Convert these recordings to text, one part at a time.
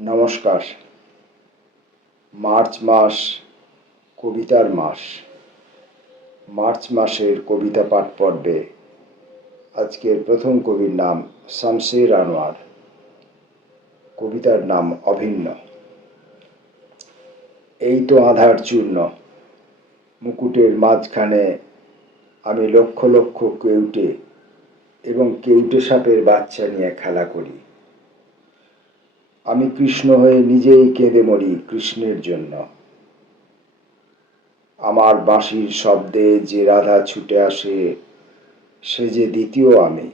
নমস্কার। মার্চ মাস কবিতার মাস। মার্চ মাসের কবিতা পাঠ পর্বে আজকের প্রথম কবির নাম শামসের আনোয়ার। কবিতার নাম অভিন্ন। এই তো আঁধার চূর্ণ, মুকুটের মাঝখানে আমি লক্ষ লক্ষ কেউটে এবং কেউটে সাপের বাচ্চা নিয়ে খেলা করি। আমি কৃষ্ণ হয়ে নিজেই কেঁদে মরি কৃষ্ণের জন্য। আমার বাঁশির শব্দে যে রাধা ছুটে আসে, সে যে দ্বিতীয় আমি।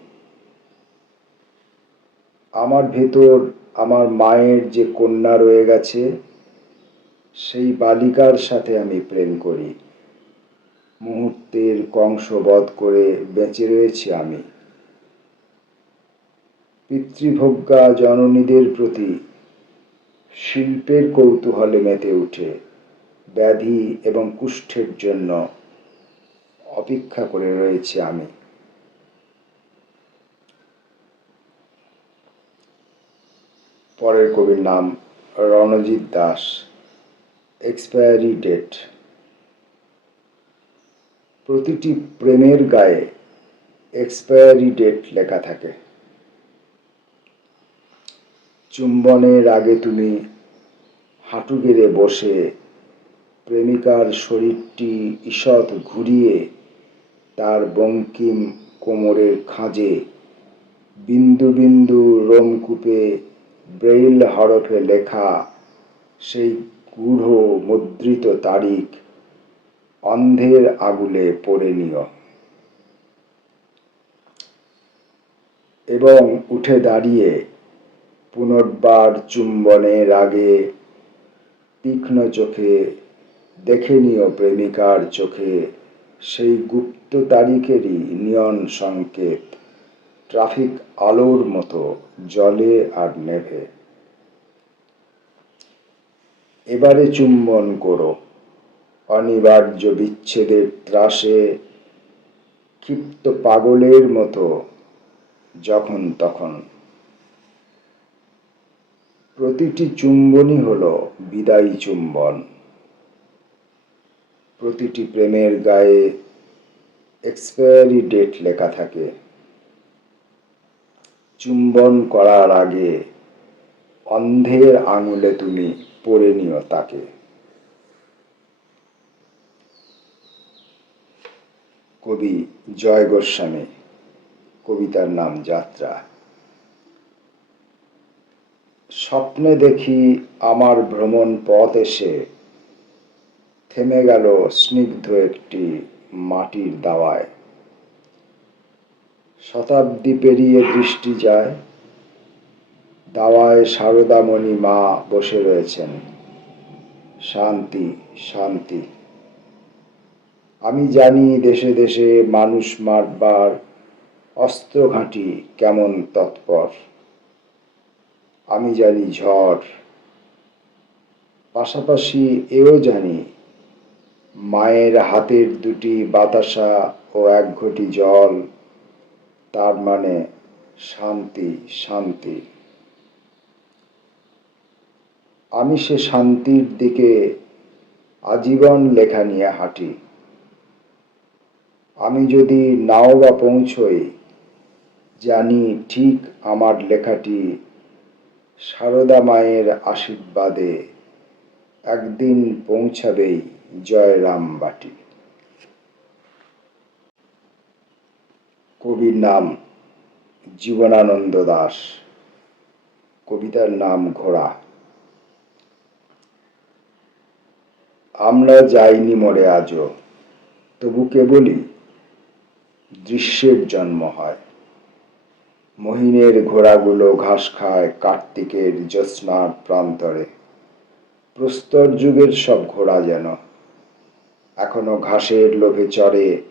আমার ভেতর আমার মায়ের যে কন্যা রয়ে গেছে, সেই বালিকার সাথে আমি প্রেম করি। মুহূর্তের কংসবধ করে বেঁচে রয়েছি আমি। পিতৃভোগ্যা জননীদের প্রতি শিল্পের কৌতূহলে মেতে উঠে ব্যাধি এবং কুষ্ঠের জন্য অপেক্ষা করে রয়েছি আমি। পরের কবির নাম রণজিৎ দাস। Expiry date. প্রতিটি প্রেমের গায়ে এক্সপায়ারি ডেট লেখা থাকে। চুম্বনের আগে তুমি হাঁটু গেড়ে বসে প্রেমিকার শরীরটি ঈষৎ ঘুরিয়ে তার বঙ্কিম কোমরের খাঁজে বিন্দু বিন্দু রোমকূপে ব্রেইল হরফে লেখা সেই গূঢ় মুদ্রিত তারিখ অন্ধের আগুলে পড়ে নিও এবং উঠে দাঁড়িয়ে পুনর্বার চুম্বনের আগে তীক্ষ্ণ চোখে দেখে নিও প্রেমিকার চোখে সেই গুপ্ত তারিখেরই নিয়ন সংকেত ট্রাফিক আলোর মতো জ্বলে আর নেভে। এবারে চুম্বন করো অনিবার্য বিচ্ছেদের ত্রাসে ক্ষিপ্ত পাগলের মতো যখন তখন। প্রতিটি চুম্বনই হলো বিদায়ী চুম্বন। প্রতিটি প্রেমের গায়ে এক্সপায়ারি ডেট লেখা থাকে। চুম্বন করার আগে অন্ধের আঙুলে তুমি পড়ে নিও তাকে। কবি জয় গোস্বামী। কবিতার নাম যাত্রা। স্বপ্নে দেখি আমার ভ্রমণ পথ এসে থেমে গেল স্নিগ্ধ একটি মাটির দাওয়ায়। শতাব্দী পেরিয়ে দৃষ্টি যায়, দাওয়ায় সারদামণি মা বসে রয়েছেন। শান্তি শান্তি। আমি জানি দেশে দেশে মানুষ মারবার অস্ত্র ঘাঁটি কেমন তৎপর। আমি জানি ঝড়, পাশাপাশি এও জানি মায়ের হাতের দুটি বাতাসা ও এক ঘটি জল, তার মানে শান্তি শান্তি। আমি সে শান্তির দিকে আজীবন লেখা নিয়ে হাঁটি। আমি যদি নাও বা পৌঁছই, জানি ঠিক আমার লেখাটি সারদা মায়ের আশীর্বাদে একদিন পৌঁছাবেই জয়রামবাটি। কবির নাম জীবনানন্দ দাশ। কবিতার নাম ঘোড়া। আমরা যাইনি মরে আজও, তবু কেবলই দৃশ্যের জন্ম হয়। মহিনের ঘোড়াগুলো ঘাস খায় কার্তিকের জ্যোৎস্নার প্রান্তরে। প্রস্তর যুগের সব ঘোড়া যেন এখনো ঘাসের লোভে চড়ে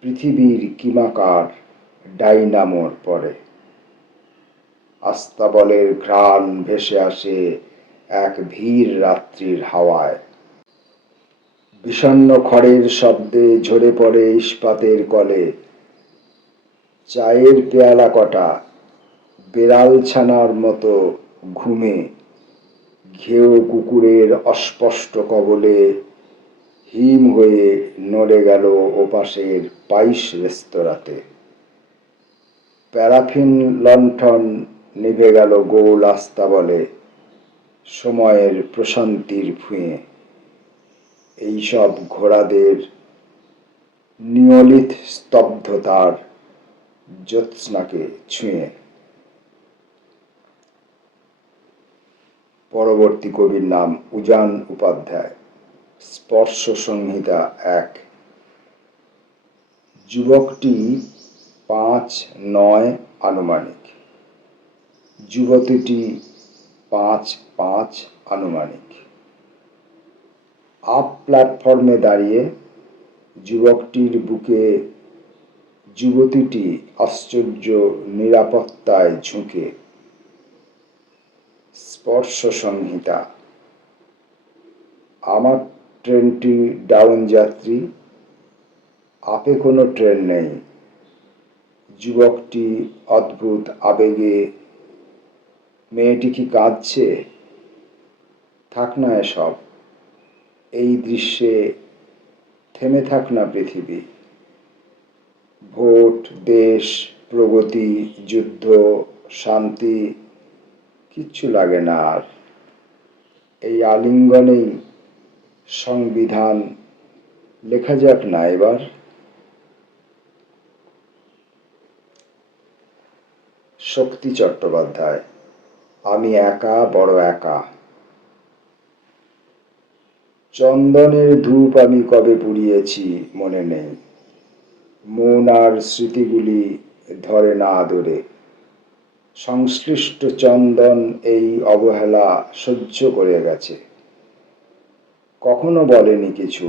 পৃথিবীর কিমাকার ডাইনামোর পরে। আস্তাবলের ঘ্রাণ ভেসে আসে এক ভীর রাত্রির হাওয়ায়। বিষণ্ণ খড়ের শব্দে ঝরে পড়ে ইস্পাতের কলে। চায়ের পেয়ালা কটা বেড়াল ছানার মতো ঘুমে ঘেউ কুকুরের অস্পষ্ট কবলে হিম হয়ে নড়ে গেল ওপাশের পাইস রেস্তোরাঁতে। প্যারাফিন লণ্ঠন নিভে গেল গোল আস্তাবলে সময়ের প্রশান্তির ভুঁয়ে। এইসব ঘোড়াদের নিয়লিত স্তব্ধতার জ্যোৎস্নাকে ছুঁয়ে। পরবর্তী কবির নাম উজান উপাধ্যায়। স্পর্শ সংহিতা ১। যুবকটি ৫-৯ আনুমানিক, যুবতীটি ৫-৫ আনুমানিক। আপ প্ল্যাটফর্মে দাঁড়িয়ে যুবকটির বুকে যুবতীটি আশ্চর্য নিরাপত্তায় ঝুঁকে। স্পর্শ সংহিতা। আমার ট্রেনটি ডাউন যাত্রী, আপে কোনো ট্রেন নেই। যুবকটি অদ্ভুত আবেগে, মেয়েটি কি কাঁদছে? থাক না এসব, এই দৃশ্যে থেমে থাক না পৃথিবী। ভোট, দেশ, প্রগতি, যুদ্ধ, শান্তি কিচ্ছু লাগে না আর। এই আলিঙ্গনেই সংবিধান লেখা যাক না এবার। শক্তি চট্টোপাধ্যায়। আমি একা, বড় একা। চন্দনের ধূপ আমি কবে পুড়িয়েছি মনে নেই। মন আর স্মৃতিগুলি ধরে না আদরে। সংশ্লিষ্ট চন্দন এই অবহেলা সহ্য করে গেছে। কখনো বলেনি কিছু,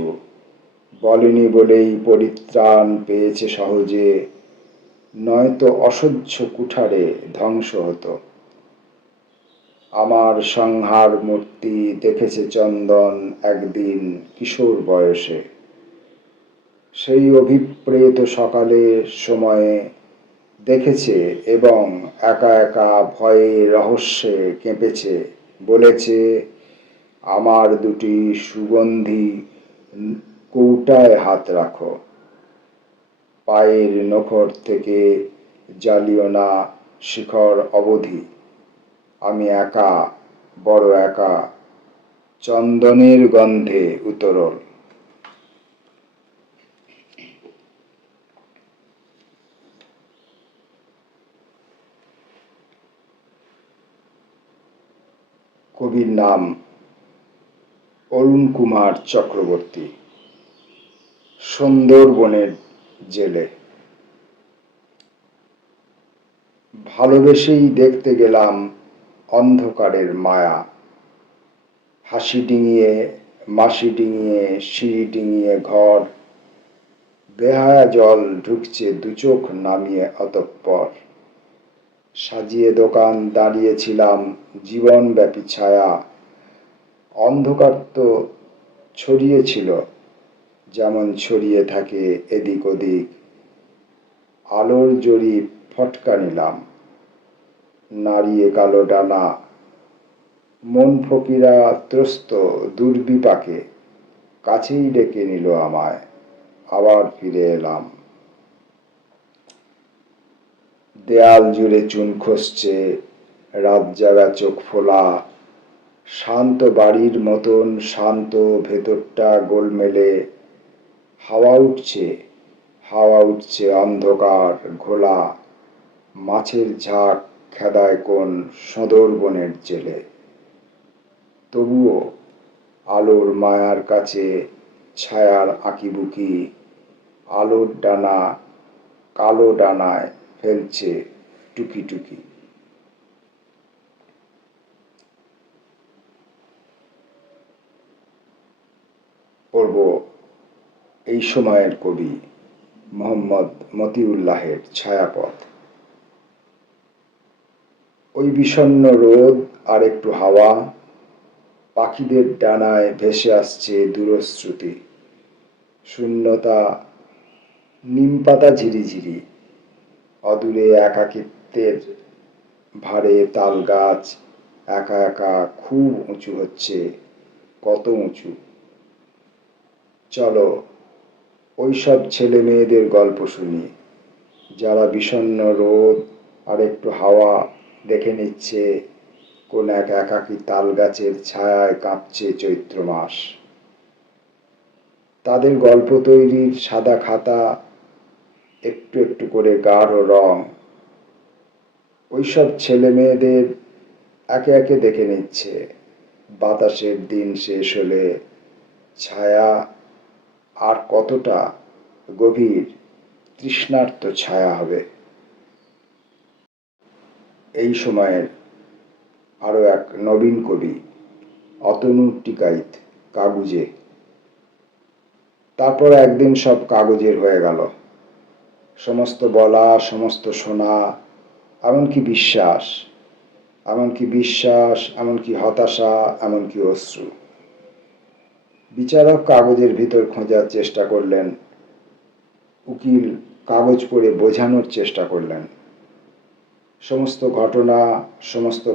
বলেনি বলেই পরিত্রাণ পেয়েছে সহজে, নয়তো অসহ্য কুঠারে ধ্বংস হতো। আমার সংহার মূর্তি দেখেছে চন্দন একদিন কিশোর বয়সে। সেই অভিপ্রেত সকালে সময়ে দেখেছে এবং একা একা ভয়ে রহস্যে কেঁপেছে, বলেছে আমার দুটি সুগন্ধি কৌটায় হাত রাখো, পায়ের নখর থেকে জ্বালিও না শিখর অবধি। আমি একা, বড় একা, চন্দনের গন্ধে উতরল। কবির নাম অরুণ কুমার চক্রবর্তী। সুন্দরবনের জেলে। ভালোবেসেই দেখতে গেলাম অন্ধকারের মায়া। হাসি ডিঙিয়ে, মাসি ডিঙিয়ে, সিঁড়ি ডিঙিয়ে ঘর, বেহায়া জল ঢুকছে দুচোখ নামিয়ে অতঃপর। সাজিয়ে দোকান দাঁড়িয়েছিলাম জীবনব্যাপী ছায়া। অন্ধকার তো ছড়িয়েছিল, যেমন ছড়িয়ে থাকে এদিক ওদিক। আলোর জরিপ ফটকা নিলাম, নাড়িয়ে কালো ডানা। মন ফকিরা ত্রস্ত দুর্বিপাকে কাছেই ডেকে নিল আমায়, আবার ফিরে এলাম। দেয়াল জুড়ে চুন খসছে, রাত জাগা চোখ ফোলা। শান্ত বাড়ির মতন শান্ত ভেতরটা গোলমেলে। হাওয়া উঠছে, হাওয়া উঠছে অন্ধকার ঘোলা। মাছের ঝাঁক খেদায় কোন সুন্দরবনের জেলে। তবুও আলোর মায়ার কাছে ছায়ার আঁকিবুকি। আলোর ডানা কালো ডানায় ফেলছে টুকি টুকি। পড়ব এই সময়ের কবি মোহাম্মদ মতিউল্লাহের ছায়াপথ। ওই বিষণ্ণ রোদ আর একটু হাওয়া, পাখিদের ডানায় ভেসে আসছে দূরশ্রুতি। শূন্যতা, নিমপাতা ঝিরিঝিরি, অদূরে একাকিত্বের ভারে তাল গাছ একা একা খুব উঁচু হচ্ছে, কত উঁচু। চলো ওইসব ছেলে মেয়েদের গল্প শুনি, যারা বিষণ্ণ রোদ আর একটু হাওয়া দেখে নিচ্ছে কোন এক একাকী তাল গাছের ছায়ায় কাঁপছে চৈত্র মাস। তাদের গল্প তৈরির সাদা খাতা, একটু একটু করে গাঢ় রং। ওইসব ছেলে মেয়েদের একে একে দেখে নিচ্ছে বাতাসের দিন শেষ হলে ছায়া আর কতটা গভীর তৃষ্ণার্ত ছায়া হবে। এই সময়ের আরো এক নবীন কবি অতনু টিকাইত, কাগুজে। তারপর একদিন সব কাগজের হয়ে গেল, সমস্ত বলা, সমস্ত শোনা, এমনকি বিশ্বাস, এমনকি হতাশা, এমনকি অশ্রু। বিচারক কাগজের ভিতর খোঁজার চেষ্টা করলেন, উকিল কাগজ পড়ে বোঝানোর চেষ্টা করলেন। সমস্ত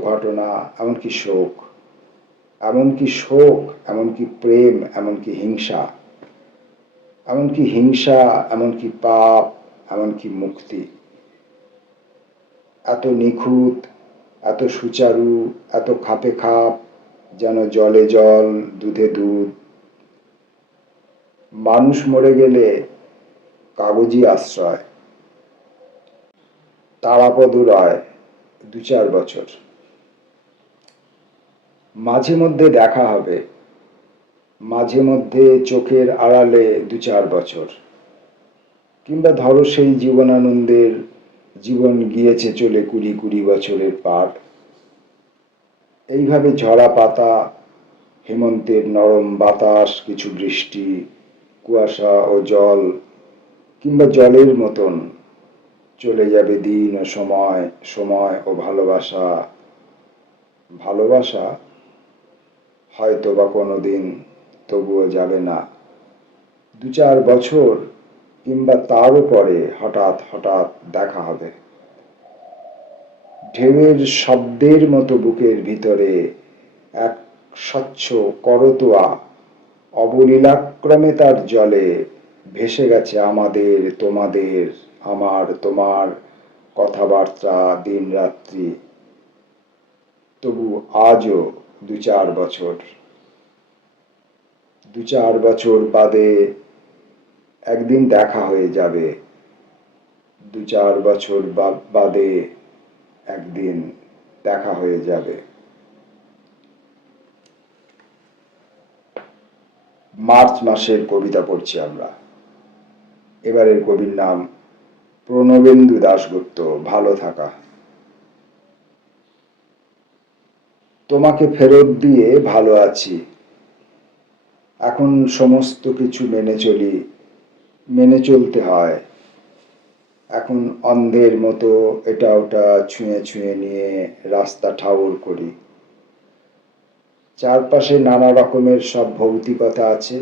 ঘটনা, এমনকি শোক, এমনকি প্রেম, এমনকি হিংসা, এমনকি পাপ, এমনকি মুক্তি। এত নিখুঁত, এত সুচারু, এত খাপে খাপ, যেন জলে জল, দুধে দুধ। মানুষ মরে গেলে কাগজই আশ্রয়। তারাপদ রায়, 2-4 বছর। মাঝে মধ্যে দেখা হবে, মাঝে মধ্যে চোখের আড়ালে 2-4 বছর। কিংবা ধরো সেই জীবনানন্দের জীবন গিয়েছে চলে 20 বছরের পার। এইভাবে ঝরা পাতা, হেমন্তের নরম বাতাস, কিছু বৃষ্টি, কুয়াশা ও জল, কিংবা জলের মতন চলে যাবে দিন ও সময় ও ভালোবাসা। ভালোবাসা হয়তো বা কোনোদিন তবুও যাবে না। 2-4 বছর কিংবা তারও পরে হঠাৎ হঠাৎ দেখা হবে। ঢেউয়ের শব্দের মতো বুকের ভিতরে এক স্বচ্ছ করতোয়া অবলীলাক্রমে তার জলে ভেসে গেছে আমাদের, তোমাদের, আমার, তোমার কথাবার্তা, দিন রাত্রি। তবু আজও 2-4 বছর, 2-4 বছর বাদে একদিন দেখা হয়ে যাবে। 2-4 বছর বাদে একদিন দেখা হয়ে যাবে। মার্চ মাসের কবিতা পড়ছি আমরা। এবারের কবির নাম প্রণবেন্দু দাশগুপ্ত, ভালো থাকা। তোমাকে ফেরত দিয়ে ভালো আছি, এখন সমস্ত কিছু মেনে চলতে হয়। এখন অন্ধের মতো এটা ওটা ছুঁয়ে ছুঁয়ে নিয়ে রাস্তা ঠাউর করি। চারপাশে নানা রকমের সব ভৌতিকতা আছে।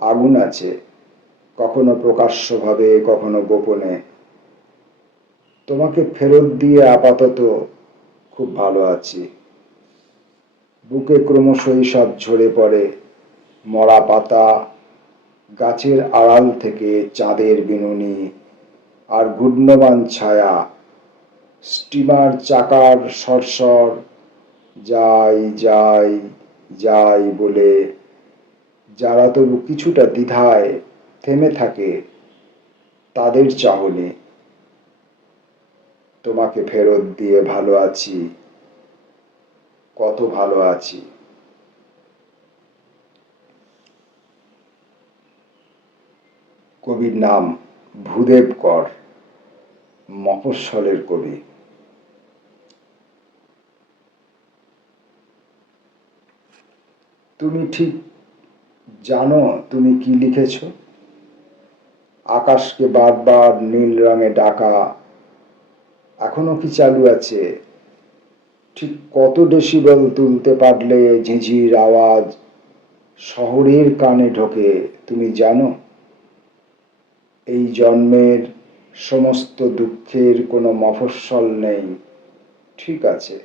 আগুন আছে, কখনো প্রকাশ্যভাবে, কখনো গোপনে। তোমাকে ফেরত দিয়ে আপাতত খুব ভালো আছি। বুকে ক্রমশই সব ঝরে পড়ে, মরা পাতা, গাছের আড়াল থেকে চাঁদের বিনুনি, আর ঘূর্ণমান ছায়া, স্টিমার চাকার সরসর, যাই যাই যাই বলে যারা তবু কিছুটা দ্বিধায় থেমে থাকে, তাদের চাহনি। তোমাকে ফেরত দিয়ে ভালো আছি, কত ভালো আছি। কবির নাম ভূদেব কর, মফস্বলের কবি। তুমি ঠিক জানো তুমি কি লিখেছ? আকাশকে বারবার নীল রঙে ডাকা এখনো কি চালু আছে? ঠিক কত ডেসিবেল তুলতে পারলে ঝিঁঝির আওয়াজ শহরের কানে ঢোকে তুমি জানো? এই জন্মের সমস্ত দুঃখের কোনো মফস্বল নেই, ঠিক আছে,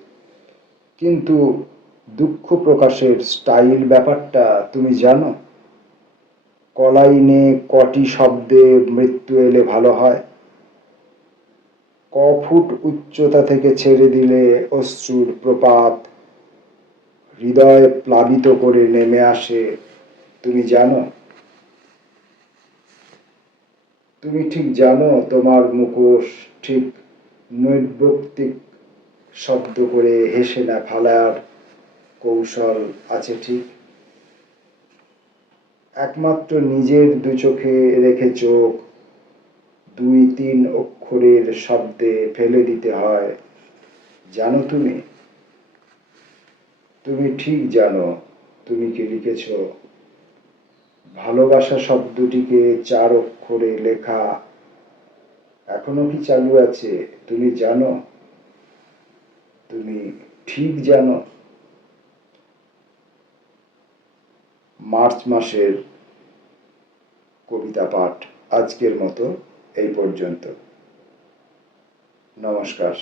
কিন্তু দুঃখ প্রকাশের স্টাইল ব্যাপারটা তুমি জানো? কলাইনে কটি শব্দে মৃত্যু এলে ভালো হয়? ফুট উচ্চতা থেকে ছেড়ে দিলে অশ্রুর প্রপাত হৃদয় প্লাবিত করে নেমে আসে, তুমি জানো? তুমি ঠিক জানো তোমার মুখোশ ঠিক নৈর্ব্যক্তিক শব্দ করে হেসে না ফেলার কৌশল আছে ঠিক? একমাত্র নিজের দু চোখে রেখে চোখ দুই তিন অক্ষরের শব্দে ফেলে দিতে হয়, জানো তুমি? তুমি ঠিক জানো তুমি কি লিখেছ? ভালোবাসা শব্দটিকে চার অক্ষরে লেখা এখনো কি চালু আছে, তুমি জানো? তুমি ঠিক জানো? মার্চ মাসের কবিতা পাঠ আজকের মতো এই পর্যন্ত। নমস্কার।